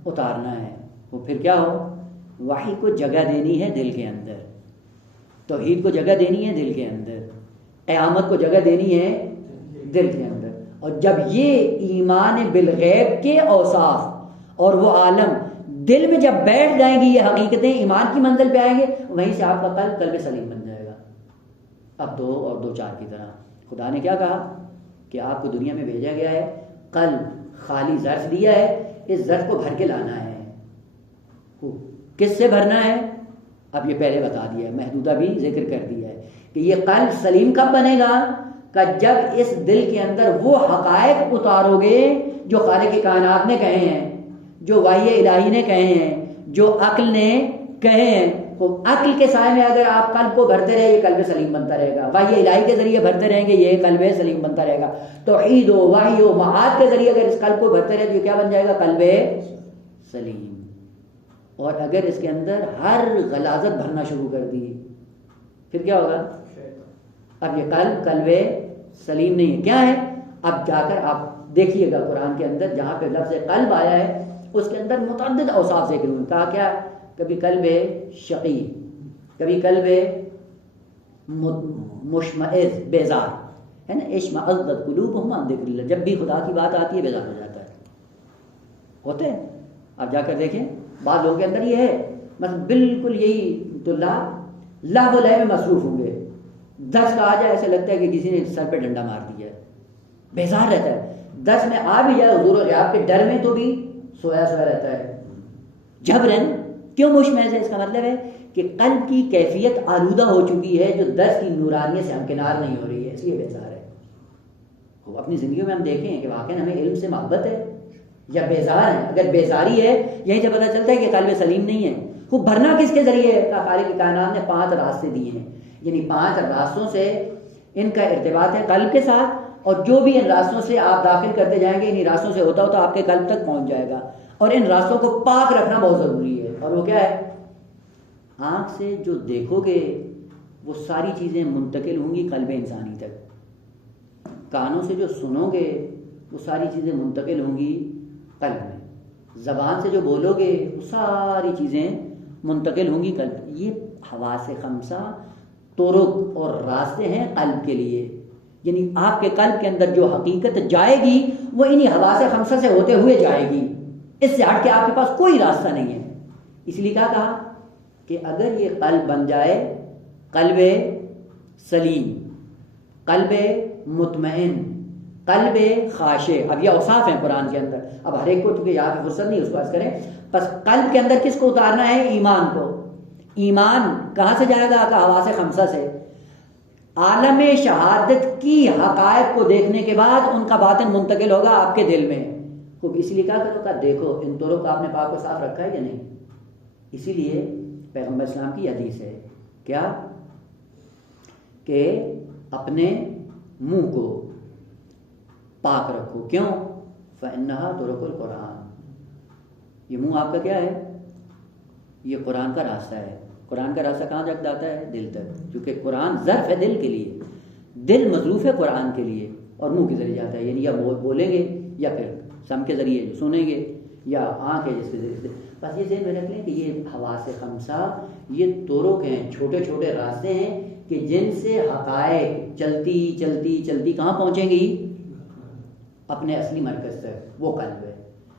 اتارنا ہے۔ وہ پھر کیا ہو؟ وحی کو جگہ دینی ہے دل کے اندر، توحید کو جگہ دینی ہے دل کے اندر، قیامت کو جگہ دینی ہے دل کے اندر۔ اور جب یہ ایمان بالغیب کے اوصاف اور وہ عالم دل میں جب بیٹھ جائیں گی، یہ حقیقتیں ایمان کی منزل پہ آئیں گے، وہیں سے آپ کا قلب سلیم بن جائے گا۔ اب 2 اور 2 4 کی طرح خدا نے کیا کہا کہ آپ کو دنیا میں بھیجا گیا ہے، قلب خالی ظرف دیا ہے، اس ظرف کو بھر کے لانا ہے۔ کس سے بھرنا ہے؟ اب یہ پہلے بتا دیا ہے، محدودہ بھی ذکر کر دیا ہے کہ یہ قلب سلیم کب بنے گا؟ کہ جب اس دل کے اندر وہ حقائق اتارو گے جو خالق کائنات نے کہے ہیں، جو وحی الہی نے کہے ہیں، جو عقل نے کہے ہیں۔ تو عقل کے سائے میں اگر آپ قلب کو بھرتے رہے، یہ قلب سلیم بنتا رہے گا۔ وحی الہی کے ذریعے بھرتے رہیں گے، یہ قلب سلیم بنتا رہے گا۔ توحید و وحی و معاد کے ذریعے اگر اس قلب کو بھرتے رہے تو یہ کیا بن جائے گا؟ قلب سلیم۔ اور اگر اس کے اندر ہر غلاظت بھرنا شروع کر دی پھر کیا ہوگا؟ اب یہ قلب سلیم نہیں ہے، کیا ہے؟ اب جا کر آپ دیکھیے گا قرآن کے اندر جہاں پہ لفظ قلب آیا ہے اس کے اندر متعدد اوصاف ذکر ہوئے۔ کہا کیا؟ کبھی قلب شقی، کبھی قلب مشمئز بیزار، ہے نا، اشمئزت قلوبہم عن ذکر اللہ، جب بھی خدا کی بات آتی ہے بیزار ہو جاتا ہے، ہوتے ہیں۔ اب جا کر دیکھیں بعض لوگوں کے اندر یہ ہے، مثلا بالکل یہی تو لاہ و لے میں مصروف ہوں گے، درس کا آ جائے ایسے لگتا ہے کہ کسی نے سر پہ ڈنڈا مار دیا ہے، بیزار رہتا ہے۔ درس میں آ بھی جائے حضور غیاب کے ڈر میں تو بھی سویا رہتا ہے، جبرن۔ کیوں مشمئز ہے؟ اس کا مطلب ہے کہ قلب کی کیفیت آلودہ ہو چکی ہے، جو درس کی نورانیت سے ہمکنار نہیں ہو رہی ہے، اس لیے بیزار ہے۔ اپنی زندگیوں میں ہم دیکھیں کہ واقعی ہمیں علم سے محبت ہے یا بیزار ہے۔ اگر بیزاری ہے یہیں سے پتہ چلتا ہے کہ قلب سلیم نہیں ہے۔ خوب بھرنا کس کے ذریعے ہے؟ خالق کائنات نے 5 راستے دیے ہیں، یعنی 5 راستوں سے ان کا ارتباط ہے قلب کے ساتھ، اور جو بھی ان راستوں سے آپ داخل کرتے جائیں گے انہی راستوں سے ہوتا ہوتا آپ کے قلب تک پہنچ جائے گا۔ اور ان راستوں کو پاک رکھنا بہت ضروری ہے، اور وہ کیا ہے؟ آنکھ سے جو دیکھو گے وہ ساری چیزیں منتقل ہوں گی قلب انسانی تک، کانوں سے جو سنو گے وہ ساری چیزیں منتقل ہوں گی قلب میں، زبان سے جو بولو گے وہ ساری چیزیں منتقل ہوں گی قلب۔ یہ حواس خمسہ طرق اور راستے ہیں قلب کے لیے، یعنی آپ کے قلب کے اندر جو حقیقت جائے گی وہ انہی حواس خمسہ سے ہوتے ہوئے جائے گی، اس سے ہٹ کے آپ کے پاس کوئی راستہ نہیں ہے۔ اس لیے کیا کہا کہ اگر یہ قلب بن جائے، قلب سلیم، قلب مطمئن، قلب خاشع. اب یہ اوصاف ہیں قرآن کے اندر, اب ہر ایک کو چونکہ یہاں پہ فرصت نہیں اس کو عرض کریں. بس قلب کے اندر کس کو اتارنا ہے؟ ایمان کو. ایمان کہاں سے جائے گا؟ حواس خمسہ سے. عالم شہادت کی حقائق کو دیکھنے کے بعد ان کا باطن منتقل ہوگا آپ کے دل میں. خوب اسی لیے کیا کرو گا, دیکھو ان طرق آپ نے پاک کو صاف رکھا ہے یا نہیں. اسی لیے پیغمبر اسلام کی حدیث ہے کیا کہ اپنے منہ کو پاک رکھو. کیوں؟ فإنها طرق القرآن. یہ منہ آپ کا کیا ہے؟ یہ قرآن کا راستہ ہے. قرآن کا راستہ کہاں تک جاتا ہے؟ دل تک. کیونکہ قرآن ظرف ہے دل کے لیے, دل مظروف ہے قرآن کے لیے, اور منہ کے ذریعے جاتا ہے. یعنی یا بولیں گے یا پھر سم کے ذریعے جو سنیں گے, یا آنکھ ہے جس کے ذریعے سے. بس یہ ذہن میں رکھ لیں کہ یہ حواس خمسہ یہ طرق ہیں, چھوٹے چھوٹے راستے ہیں کہ جن سے حقائق چلتی چلتی چلتی کہاں پہنچیں گی؟ اپنے اصلی مرکز تک, وہ قلب ہے.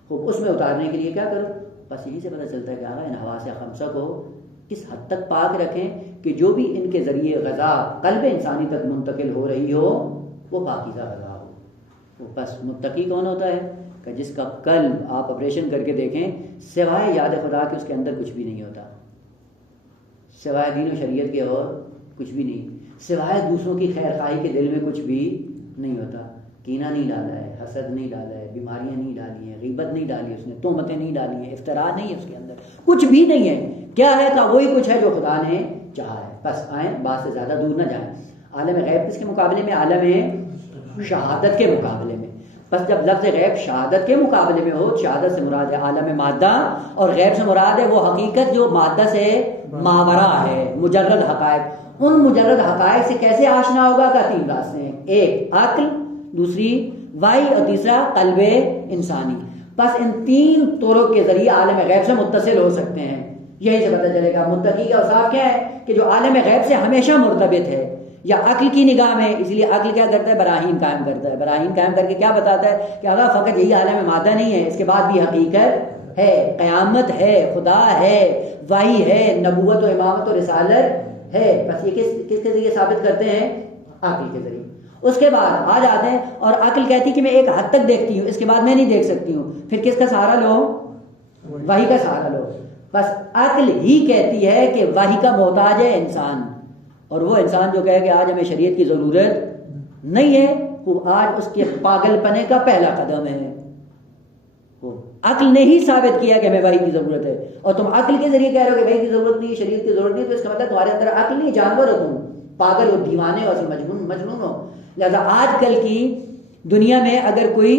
خوب اس میں اتارنے کے لیے کیا کرو؟ بس یہی سے پتہ چلتا ہے کہ آقا ان حواس خمسہ کو کس حد تک پاک رکھیں کہ جو بھی ان کے ذریعے غذا قلب انسانی تک منتقل ہو رہی ہو وہ پاکیزہ غذا ہو. وہ بس متقی کون ہوتا ہے کہ جس کا قلب آپ آپریشن کر کے دیکھیں سوائے یاد خدا کے اس کے اندر کچھ بھی نہیں ہوتا, سوائے دین و شریعت کے اور کچھ بھی نہیں, سوائے دوسروں کی خیر خواہی کے دل میں کچھ بھی نہیں ہوتا. کینہ نہیں ڈالا ہے, حسد نہیں ڈالا ہے, بیماریاں نہیں ڈالی ہیں, غیبت نہیں ڈالی اس نے, تہمتیں نہیں ڈالی ہیں, افطرا نہیں ہے اس کے اندر, کچھ بھی نہیں ہے. کیا ہے کہ وہی کچھ ہے جو خدا نے چاہا ہے. بس آئیں بات سے زیادہ دور نہ جائیں. عالم غیب کس کے مقابلے میں؟ عالم شہادت کے مقابلے میں. بس جب لفظ غیب شہادت کے مقابلے میں ہو, شہادت سے مراد ہے عالم مادہ, اور غیب سے مراد ہے وہ حقیقت جو مادہ سے ماورا ہے, مجرد حقائق. ان مجرد حقائق سے کیسے آشنا ہوگا کا تین راستے ہیں, ایک عقل, دوسری وحی, اور تیسرا قلب انسانی. بس ان تین طرق کے ذریعے عالم غیب سے متصل ہو سکتے ہیں. یہی سے پتہ چلے گا متقی کا اوصاف کیا ہے کہ جو عالم غیب سے ہمیشہ مرتبط ہے, یا عقل کی نگاہ میں. اس لیے عقل کیا کرتا ہے؟ براہین قائم کرتا ہے. براہین قائم کر کے کیا بتاتا ہے کہ اگر فقط یہی عالم مادہ نہیں ہے, اس کے بعد بھی حقیقت ہے, قیامت ہے, خدا ہے, وحی ہے, نبوت و امامت و رسالت ہے. بس یہ کس کے ذریعے ثابت کرتے ہیں؟ عقل کے ذریعے. اس کے بعد آ جاتے ہیں اور عقل کہتی کہ میں ایک حد تک دیکھتی ہوں, اس کے بعد میں نہیں دیکھ سکتی ہوں. پھر کس کا سہارا لو؟ وحی کا سہارا لو. بس عقل ہی کہتی ہے کہ وحی کا محتاج ہے انسان, اور وہ انسان جو کہے کہ آج ہمیں شریعت کی ضرورت نہیں ہے, وہ آج اس کے پاگل پنے کا پہلا قدم ہے. عقل نے ہی ثابت کیا کہ ہمیں وحی کی ضرورت ہے, اور تم عقل کے ذریعے کہہ رہے ہو کہ وحی کی ضرورت نہیں, شریعت کی ضرورت نہیں, تو اس کا مطلب تمہارے اندر عقل نہیں, جانور ہو تم, پاگل ہو, دیوانے ہو, مجنون ہو. لہذا آج کل کی دنیا میں اگر کوئی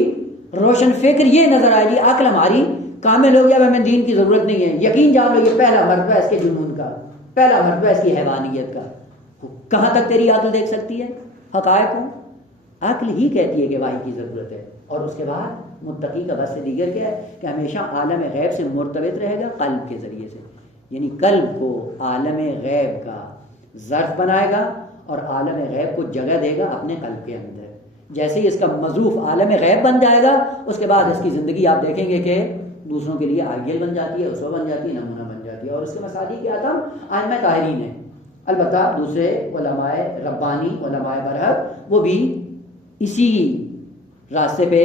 روشن فکر یہ نظر آئے گی عقل ہماری کامل ہو گیا, ہمیں دین کی ضرورت نہیں ہے, یقین جان لو یہ پہلا مرتبہ اس کے جنون کا, پہلا مرتبہ اس کی حیوانیت کا. کہاں تک تیری عقل دیکھ سکتی ہے حقائق کو؟ عقل ہی کہتی ہے کہ وحی کی ضرورت ہے. اور اس کے بعد متقی کا بس دیگر کیا ہے کہ ہمیشہ عالم غیب سے مرتبط رہے گا قلب کے ذریعے سے, یعنی قلب کو عالم غیب کا ظرف بنائے گا اور عالم غیب کو جگہ دے گا اپنے قلب کے اندر. جیسے ہی اس کا مظروف عالم غیب بن جائے گا, اس کے بعد اس کی زندگی آپ دیکھیں گے کہ دوسروں کے لیے آئیڈیل بن جاتی ہے, اسوہ بن جاتی ہے, نمونہ بن جاتی ہے. اور اس کے مساجد کیا تھا؟ ائمہ طاہرین ہیں. البتہ دوسرے علماء ربانی, علماء برحق, وہ بھی اسی راستے پہ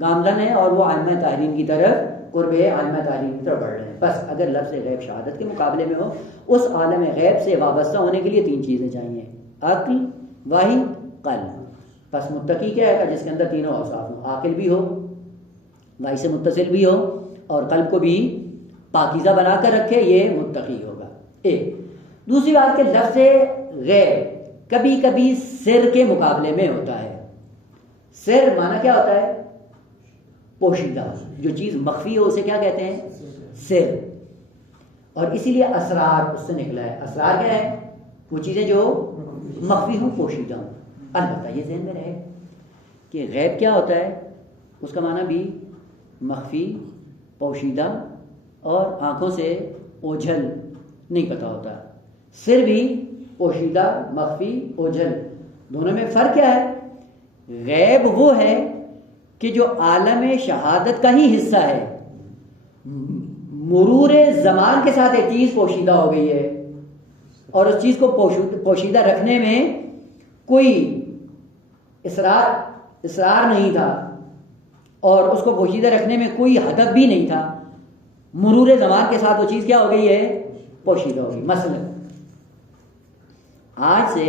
گامزن ہیں, اور وہ ائمہ طاہرین کی طرف قرب ائمہ طاہرین کی طرف بڑھ رہے ہیں. بس اگر لفظ غیب شہادت کے مقابلے میں ہو, اس عالم غیب سے وابستہ ہونے کے لیے تین چیزیں چاہیے, عقل, وحی, قلب. بس متقی کیا ہے کہ جس کے اندر تینوں اوصاف ہوں, عاقل بھی ہو, وحی سے متصل بھی ہو, اور قلب کو بھی پاکیزہ بنا کر رکھے, یہ متقی ہوگا. ایک. دوسری بات کہ لفظ غیب کبھی کبھی سر کے مقابلے میں ہوتا ہے. سر معنی کیا ہوتا ہے؟ پوشیدہ, جو چیز مخفی ہو اسے کیا کہتے ہیں؟ سر. اور اسی لیے اسرار اس سے نکلا ہے. اسرار کیا ہے؟ وہ چیزیں جو مخفی ہوں, پوشیدہ ہوں. البتہ یہ ذہن میں رہے کہ غیب کیا ہوتا ہے, اس کا معنی بھی مخفی, پوشیدہ, اور آنکھوں سے اوجھل نہیں پتہ ہوتا. سر بھی پوشیدہ, مخفی, اوجھل, دونوں میں فرق کیا ہے؟ غیب وہ ہے کہ جو عالم شہادت کا ہی حصہ ہے, مرور زمان کے ساتھ ایک چیز پوشیدہ ہو گئی ہے, اور اس چیز کو پوشیدہ رکھنے میں کوئی اصرار اصرار نہیں تھا اور اس کو پوشیدہ رکھنے میں کوئی ہدف بھی نہیں تھا، مرور زمان کے ساتھ وہ چیز کیا ہو گئی ہے؟ پوشیدہ ہو گئی۔ مثلا آج سے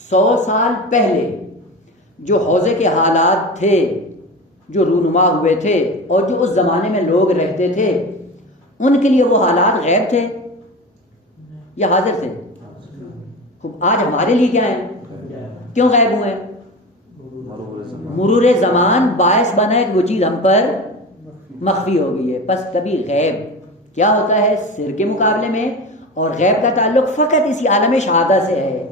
100 سال پہلے جو حوضے کے حالات تھے، جو رونما ہوئے تھے اور جو اس زمانے میں لوگ رہتے تھے، ان کے لیے وہ حالات غیب تھے یا حاضر تھے؟ آج ہمارے لیے کیا ہے؟ کیوں غائب ہوئے ہیں؟ مرور زمان باعث بنا ہے کہ وہ چیز ہم پر مخفی ہو گئی ہے۔ بس کبھی غیب کیا ہوتا ہے سر کے مقابلے میں، اور غیب کا تعلق فقط اسی عالم شہادت سے ہے۔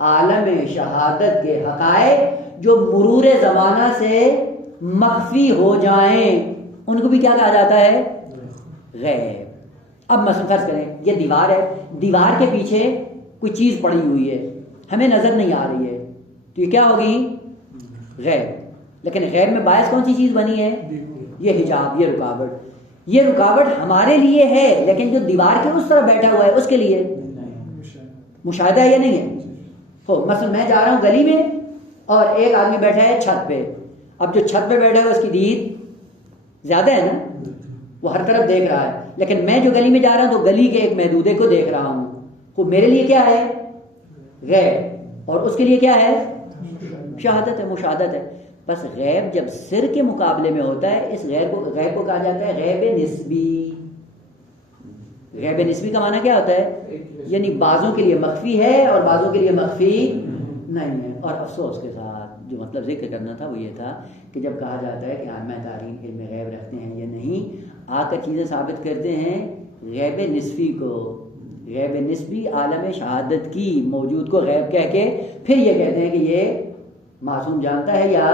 عالم شہادت کے حقائق جو مرور زمانہ سے مخفی ہو جائیں ان کو بھی کیا کہا جاتا ہے؟ غیب۔ اب مثلا فرض کریں یہ دیوار ہے، دیوار کے پیچھے کوئی چیز پڑی ہوئی ہے، ہمیں نظر نہیں آ رہی ہے، تو یہ کیا ہوگی؟ غیب۔ لیکن غیب میں باعث کون سی چیز بنی ہے؟ یہ حجاب، یہ رکاوٹ۔ یہ رکاوٹ ہمارے لیے ہے، لیکن جو دیوار کے اس طرف بیٹھا ہوا ہے اس کے لیے مشاہدہ ہے یا نہیں ہے؟ تو مثلا میں جا رہا ہوں گلی میں اور ایک آدمی بیٹھا ہے چھت پہ، اب جو چھت پہ بیٹھا ہے اس کی دید زیادہ ہے نا، وہ ہر طرف دیکھ رہا ہے، لیکن میں جو گلی میں جا رہا ہوں تو گلی کے ایک محدودے کو دیکھ رہا ہوں، وہ میرے لیے کیا ہے؟ غیب، اور اس کے لیے کیا ہے؟ شہادت ہے، مشاہدت ہے۔ بس غیب جب سر کے مقابلے میں ہوتا ہے، اس غیب کو کہا جاتا ہے غیب نسبی۔ غیب نسبی کا معنی کیا ہوتا ہے؟ یعنی بعضوں کے لیے مخفی ہے اور بعضوں کے لیے مخفی نہیں ہے۔ اور افسوس کے ساتھ جو مطلب ذکر کرنا تھا وہ یہ تھا کہ جب کہا جاتا ہے کہ عالم تارین علم غیب رکھتے ہیں یا نہیں، آ کر چیزیں ثابت کرتے ہیں غیب نسبی کو، غیب نسبی عالم شہادت کی موجود کو غیب کہہ کے پھر یہ کہتے ہیں کہ یہ معصوم جانتا ہے یا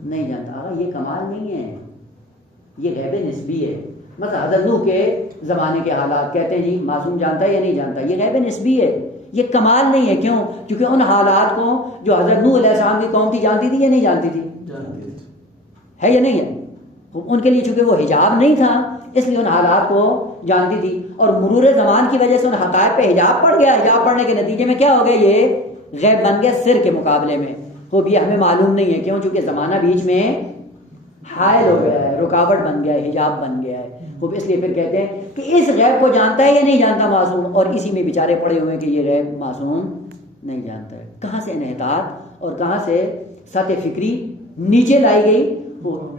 نہیں جانتا۔ آقا یہ کمال نہیں ہے، یہ غیب نسبی ہے۔ مثلا حضرت نوح کے زمانے کے حالات کہتے ہیں جی معصوم جانتا ہے یا نہیں جانتا، یہ غیب نسبی ہے، یہ کمال نہیں ہے۔ کیوں؟ کیونکہ ان حالات کو جو حضرت نوح علیہ السلام کی قوم تھی جانتی تھی یا نہیں جانتی تھی؟ ہے یا نہیں ہے؟ ان کے لیے چونکہ وہ حجاب نہیں تھا اس لیے ان حالات کو جانتی تھی، اور مرور زمان کی وجہ سے ان حقائق پہ حجاب پڑ گیا۔ حجاب پڑنے کے نتیجے میں کیا ہو گیا؟ یہ غیب بن گیا سر کے مقابلے میں۔ وہ بھی ہمیں معلوم نہیں ہے، کیوں؟ چونکہ زمانہ بیچ میں حائل ہو گیا ہے، رکاوٹ بن گیا ہے، حجاب بن گیا ہے۔ وہ اس لیے پھر کہتے ہیں کہ اس غیب کو جانتا ہے یا نہیں جانتا معصوم، اور اسی میں بیچارے پڑے ہوئے ہیں کہ یہ غیب معصوم نہیں جانتا ہے۔ کہاں سے انحطاط اور کہاں سے سطح فکری نیچے لائی گئی؟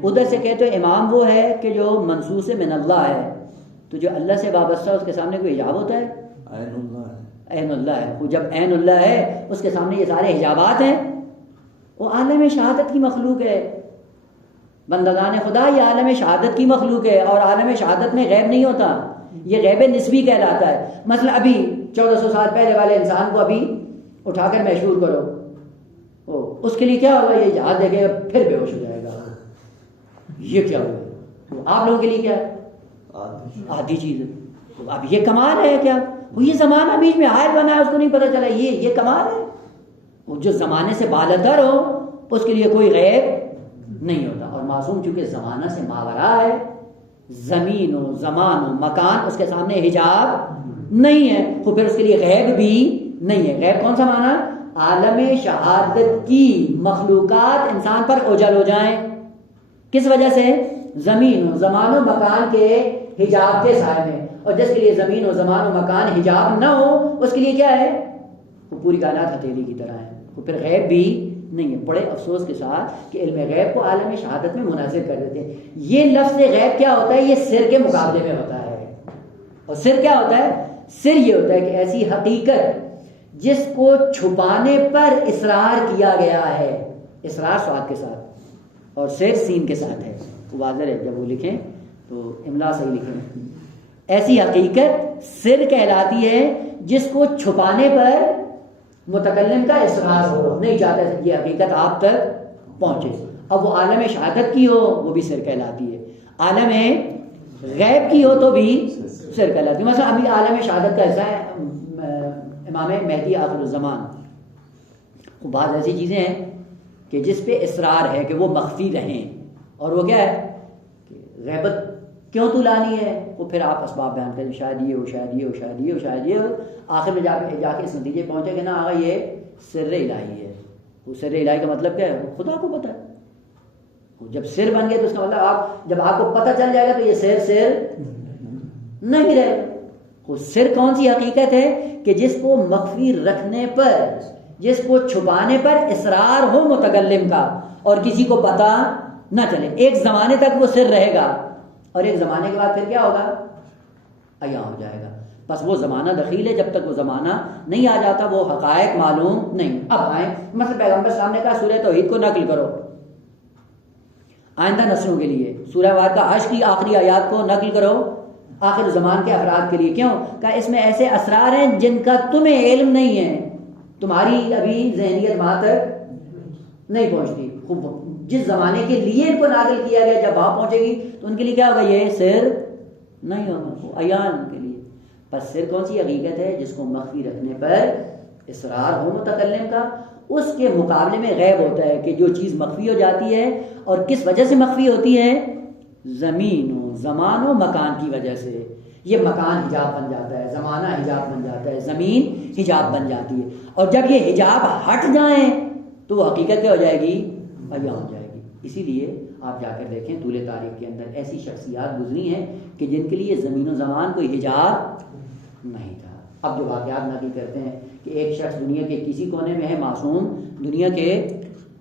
ادھر سے کہتے ہیں امام وہ ہے کہ جو منصوص من اللہ ہے، تو جو اللہ سے وابستہ اس کے سامنے کوئی حجاب ہوتا ہے؟ عین اللہ ہے، عین اللہ ہے۔ وہ جب عین اللہ ہے اس کے سامنے یہ سارے حجابات ہیں، وہ عالم شہادت کی مخلوق ہے۔ بندگان خدا یہ عالم شہادت کی مخلوق ہے، اور عالم شہادت میں غیب نہیں ہوتا، یہ غیب نسبی کہلاتا ہے۔ مثلا ابھی 1400 سال پہلے والے انسان کو ابھی اٹھا کر محشور کرو، اس کے لیے کیا ہوگا؟ یہ جہاز دیکھے گا پھر بے ہوش ہو جائے گا۔ یہ کیا ہوگا؟ آپ لوگوں کے لیے کیا ہے؟ آدھی چیز ہے۔ اب یہ کمال ہے کیا؟ وہ یہ زمانہ بیچ میں حائل بنا ہے، اس کو نہیں پتہ چلا یہ کمال ہے۔ جو زمانے سے بالاتر ہو اس کے لیے کوئی غیب نہیں ہوتا، اور معصوم چونکہ زمانہ سے ماورا ہے، زمین و زمان و مکان اس کے سامنے حجاب نہیں ہے، تو پھر اس کے لیے غیب بھی نہیں ہے۔ غیب کون سا معنی؟ عالم شہادت کی مخلوقات انسان پر اوجل ہو جائیں، کس وجہ سے؟ زمین و زمان و مکان کے حجاب کے سائے میں، اور جس کے لیے زمین و زمان و مکان حجاب نہ ہو اس کے لیے کیا ہے؟ وہ پوری کائنات ہتھیلی کی طرح ہے، وہ پھر غیب بھی نہیں ہے۔ بڑے افسوس کے ساتھ کہ علم غیب کو عالم شہادت میں منحصر کر دیتے ہیں۔ یہ لفظ غیب کیا ہوتا ہے؟ یہ سر کے مقابلے میں ہوتا ہے، اور سر کیا ہوتا ہے؟ سر یہ ہوتا ہے کہ ایسی حقیقت جس کو چھپانے پر اصرار کیا گیا ہے، اصرار سواد کے ساتھ اور سر سین کے ساتھ ہے، واضح ہے جب وہ لکھیں تو املا صحیح لکھیں۔ ایسی حقیقت سر کہلاتی ہے جس کو چھپانے پر متکلم کا اصرار ہو، نہیں چاہتا یہ حقیقت آپ تک پہنچے۔ اب وہ عالم شہادت کی ہو وہ بھی سر کہلاتی ہے، عالم غیب کی ہو تو بھی سر کہلاتی ہے۔ مثلا ابھی عالم شہادت کا حصہ ہے امام مہدی آخر الزمان، وہ بعض ایسی چیزیں ہیں کہ جس پہ اصرار ہے کہ وہ مخفی رہیں، اور وہ کیا ہے کہ غیبت کیوں تو لانی ہے، وہ پھر آپ اسباب بیان کریں، شاید یہ ہو، شاید یہ ہو، شاید یہ ہو، شاید یہ ہو، آخر میں جا کے اس نتیجے پہنچے کہ نا آگا یہ سر الہی ہے، وہ سر الہی کا مطلب کیا ہے؟ خدا کو پتہ ہے. جب سر بن گیا تو اس کا مطلب جب آپ کو پتہ چل جائے گا تو یہ سر نہیں رہے گا. وہ سر کون سی حقیقت ہے کہ جس کو مخفی رکھنے پر، جس کو چھپانے پر اصرار ہو متکلم کا اور کسی کو پتہ نہ چلے. ایک زمانے تک وہ سر رہے گا اور ایک زمانے کے بعد پھر کیا ہوگا؟ عیاں ہو جائے گا. بس وہ زمانہ دخیل ہے، جب تک وہ زمانہ نہیں آ جاتا وہ حقائق معلوم نہیں. اب آئیں مثلا پیغمبر صاحب نے کہا سورہ توحید کو نقل کرو آئندہ نسلوں کے لیے، سورہ واقعہ حشر کی آخری آیات کو نقل کرو آخر زمان کے افراد کے لیے. کیوں؟ کہ اس میں ایسے اسرار ہیں جن کا تمہیں علم نہیں ہے، تمہاری ابھی ذہنیت وہاں تک نہیں پہنچتی. جس زمانے کے لیے ان کو نازل کیا گیا جب وہاں پہنچے گی تو ان کے لیے کیا ہوگا؟ یہ سر نہیں ہوگا، عیان کے لیے. بس سر کون سی حقیقت ہے؟ جس کو مخفی رکھنے پر اصرار ہو متکلم کا. اس کے مقابلے میں غیب ہوتا ہے کہ جو چیز مخفی ہو جاتی ہے، اور کس وجہ سے مخفی ہوتی ہے؟ زمین و زمان و مکان کی وجہ سے. یہ مکان حجاب بن جاتا ہے، زمانہ حجاب بن جاتا ہے، زمین حجاب بن جاتی ہے. اور جب یہ حجاب ہٹ جائیں تو وہ حقیقت کیا ہو جائے گی؟ عیاں ہو جائے گی. اسی لیے آپ جا کر دیکھیں طول تاریخ کے اندر ایسی شخصیات گزری ہیں کہ جن کے لیے زمین و زمان کوئی حجاب نہیں تھا. اب جو واقعات نقل کرتے ہیں کہ ایک شخص دنیا کے کسی کونے میں ہے، معصوم دنیا کے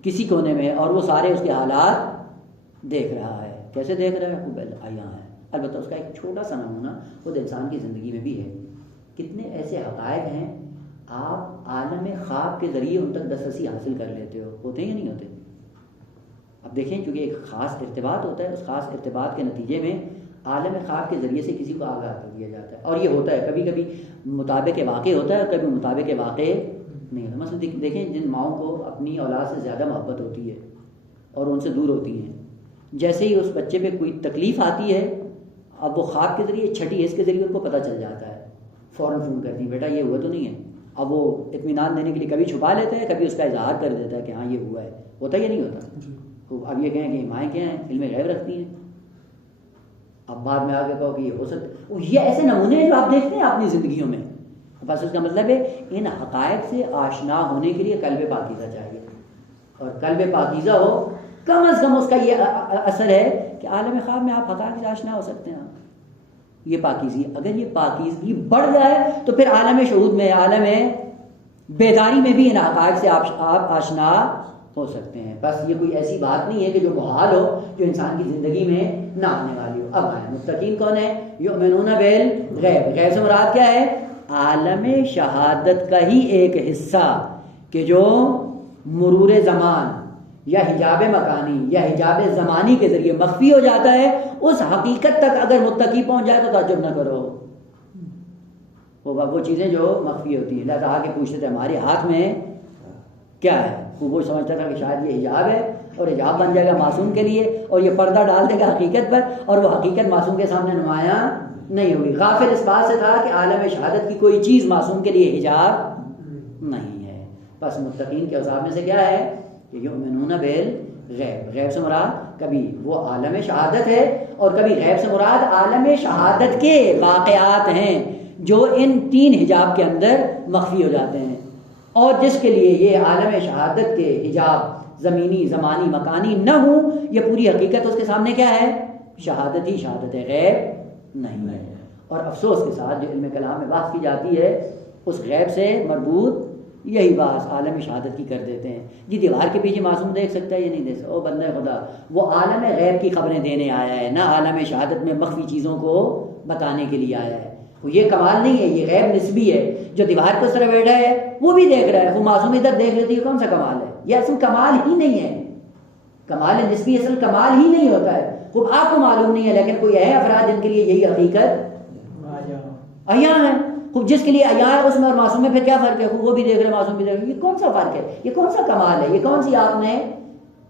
کسی کونے میں ہے، اور وہ سارے اس کے حالات دیکھ رہا ہے. کیسے دیکھ رہا ہے؟ خوب عیاں ہے. البتہ اس کا ایک چھوٹا سا نمونہ خود انسان کی زندگی میں بھی ہے. کتنے ایسے حقائق ہیں آپ عالم خواب کے ذریعے ان تک دسترسی حاصل کر لیتے ہو، ہوتے ہیں یا نہیں ہوتے؟ اب دیکھیں چونکہ ایک خاص ارتباط ہوتا ہے، اس خاص ارتباط کے نتیجے میں عالم خواب کے ذریعے سے کسی کو آگاہ کر دیا جاتا ہے. اور یہ ہوتا ہے کبھی کبھی مطابق واقع ہوتا ہے اور کبھی مطابق واقع نہیں ہوتا. مثلا دیکھیں جن ماؤں کو اپنی اولاد سے زیادہ محبت ہوتی ہے اور ان سے دور ہوتی ہیں، جیسے ہی اس بچے پہ کوئی تکلیف آتی ہے اب وہ خواب کے ذریعے چھٹی حص کے ذریعے ان کو پتہ چل جاتا ہے، فوراً فون کرتی ہیں بیٹا یہ ہوا تو نہیں ہے. اب وہ اطمینان دینے کے لیے کبھی چھپا لیتا ہے، کبھی اس کا اظہار کر دیتا ہے کہ ہاں یہ ہوا ہے. ہوتا یا نہیں ہوتا؟ اب یہ کہیں کہ مائیں کیا ہیں؟ علم غیب رکھتی ہیں. اب بعد میں آگے کہو کہ یہ ہو سکتا، یہ ایسے نمونے ہیں جو آپ دیکھتے ہیں اپنی زندگیوں میں. بس اس کا مطلب ہے ان حقائق سے آشنا ہونے کے لیے قلب پاکیزہ چاہیے، اور قلب پاکیزہ ہو کم از کم اس کا یہ اثر ہے کہ عالم خواب میں آپ حقائق سے آشنا ہو سکتے ہیں. یہ پاکیزگی، اگر یہ پاکیزگی بڑھ جائے تو پھر عالم شہود میں، عالم بیداری میں بھی ان حقائق سے آپ آشنا ہو سکتے ہیں. بس یہ کوئی ایسی بات نہیں ہے کہ جو محال ہو، جو انسان کی زندگی میں نہ آنے والی ہو. اب آئیں متقین کون ہے؟ یؤمنون بالغیب. غیب سے مراد کیا ہے؟ عالم شہادت کا ہی ایک حصہ کہ جو مرور زمان یا حجاب مکانی یا حجاب زمانی کے ذریعے مخفی ہو جاتا ہے. اس حقیقت تک اگر متقی پہنچ جائے تو تعجب نہ کرو. وہ چیزیں جو مخفی ہوتی ہیں. لہٰذا آگے پوچھتے تھے ہمارے ہاتھ میں کیا ہے؟ وہ سمجھتا تھا کہ شاید یہ حجاب ہے اور حجاب بن جائے گا معصوم کے لیے اور یہ پردہ ڈال دے گا حقیقت پر اور وہ حقیقت معصوم کے سامنے نمایاں نہیں ہوگی. غافل اس بات سے تھا کہ عالم شہادت کی کوئی چیز معصوم کے لیے حجاب نہیں ہے. بس متقین کے اوصاف میں سے کیا ہے کہ یؤمنون بالغیب. غیب سے مراد کبھی وہ عالم شہادت ہے اور کبھی غیب سے مراد عالم شہادت کے واقعات ہیں جو ان تین حجاب کے اندر مخفی ہو جاتے ہیں. اور جس کے لیے یہ عالم شہادت کے حجاب زمینی زمانی مکانی نہ ہوں، یہ پوری حقیقت اس کے سامنے کیا ہے؟ شہادت ہی شہادت ہے، غیب نہیں ہے. اور افسوس کے ساتھ جو علم کلام میں بات کی جاتی ہے اس غیب سے مربوط یہی بات عالم شہادت کی کر دیتے ہیں. جی دیوار کے پیچھے معصوم دیکھ سکتا ہے یا نہیں دیکھ سکتا؟ او بندہ خدا، وہ عالم غیب کی خبریں دینے آیا ہے، نہ عالم شہادت میں مخفی چیزوں کو بتانے کے لیے آیا ہے. یہ کمال نہیں ہے، یہ غیب نسبی ہے. جو دیوار کو اس طرح بیٹھا ہے وہ بھی دیکھ رہا ہے، وہ معصوم ادھر دیکھ لیتی ہے، کون سا کمال ہے؟ یہ اصل کمال ہی نہیں ہے. کمال نسبی اصل کمال ہی نہیں ہوتا ہے. خوب آپ کو معلوم نہیں ہے لیکن کوئی ہے افراد جن کے لیے یہی حقیقت عیاں ہے. خوب جس کے لیے عیاں ہے اس میں اور معصوم میں پھر کیا فرق ہے؟ خوب وہ بھی دیکھ رہے معصوم بھی دیکھ رہے. یہ کون سا فرق ہے؟ یہ کون سا کمال ہے؟ یہ کون سی آپ نے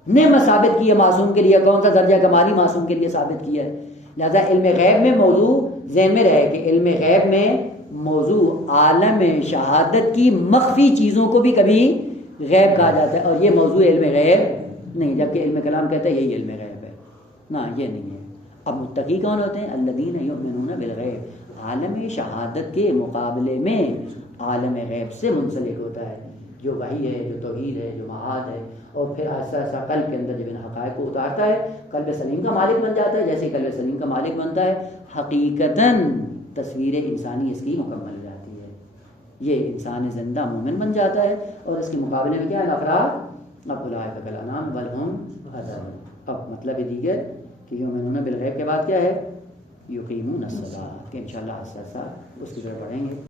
نعمت ثابت کی ہے معصوم کے لیے؟ کون سا درجہ کمالی معصوم کے لیے ثابت کیا ہے؟ لہذا علم غیب میں موضوع ذہن میں رہے کہ علم غیب میں موضوع عالم شہادت کی مخفی چیزوں کو بھی کبھی غیب کہا جاتا ہے اور یہ موضوع علم غیب نہیں، جبکہ علم کلام کہتا ہے یہی علم غیب ہے. نہ یہ نہیں ہے. اب متقی کون ہوتے ہیں؟ الذین یؤمنون بالغیب. عالم شہادت کے مقابلے میں عالم غیب سے منسلک ہوتا ہے. جو وحی ہے، جو توحید ہے، جو اتحاد ہے، اور پھر آہستہ آہستہ قلب کے اندر جب ان حقائق کو اتارتا ہے قلب سلیم کا مالک بن جاتا ہے. جیسے ہی قلب سلیم کا مالک بنتا ہے حقیقتاً تصویر انسانی اس کی مکمل ہو جاتی ہے. یہ انسان زندہ مومن بن جاتا ہے، اور اس کے مقابلے میں کیا ہے افراد اب اولئک کالانعام بل ھم اضل. اب مطلب دیگر کہ یؤمنون بالغیب کے بعد کیا ہے یقیمون الصلاۃ، کہ انشاءاللہ آہستہ آہستہ اس کی طرف بڑھیں گے.